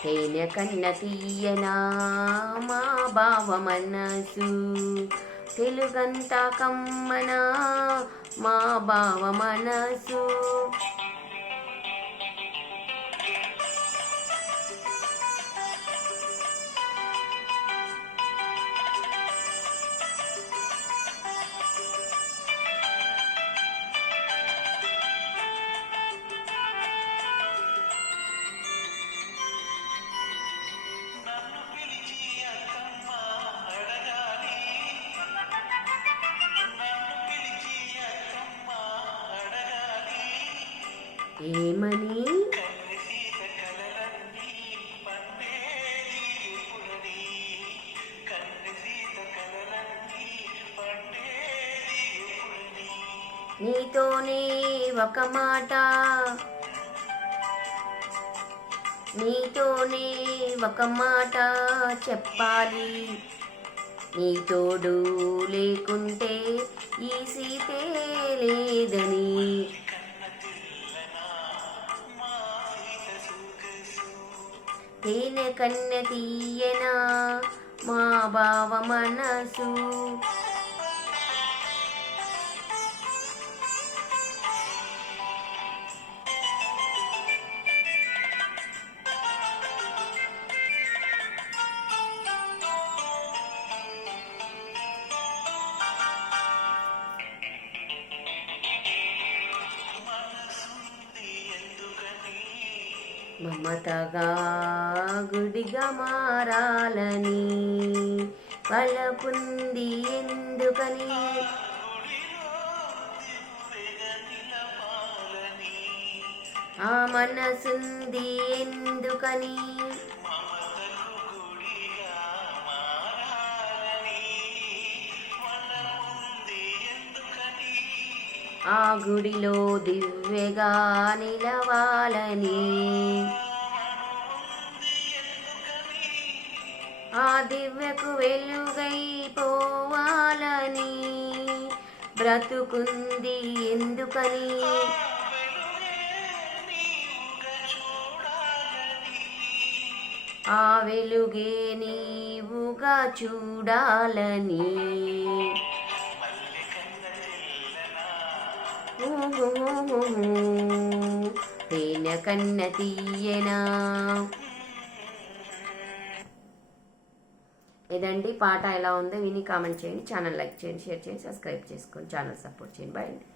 తేనె కన్న తీయనా మా బావ మనసు, తెలుగంత కమ్మనా మా బావ మనసు. ఏమని నీతోనే ఒక మాట, నీతోనే ఒక మాట చెప్పాలి, నీ తోడు లేకుంటే ఈ సీతే లేదని. తేనె కన్న తీయనా మా బావ మనసు. మమతగా గుడిగా మారాలని వలపుంది ఎందుకని, ఆ మనసుంది ఎందుకని, ఆ గుడిలో దివ్యగా నిలవాలని, ఆ దివ్యకు వెలుగైపోవాలని, బ్రతుకుంది ఎందుకని, ఆ వెలుగే నీవుగా చూడాలని. తేనె కన్న తీయనా. ఇదండి పాట. ఎలా ఉందో విని కామెంట్ చేయండి. ఛానల్ లైక్ చేయండి, షేర్ చేయండి, సబ్స్క్రైబ్ చేసుకోండి, ఛానల్ సపోర్ట్ చేయండి. బాయ్ అండి.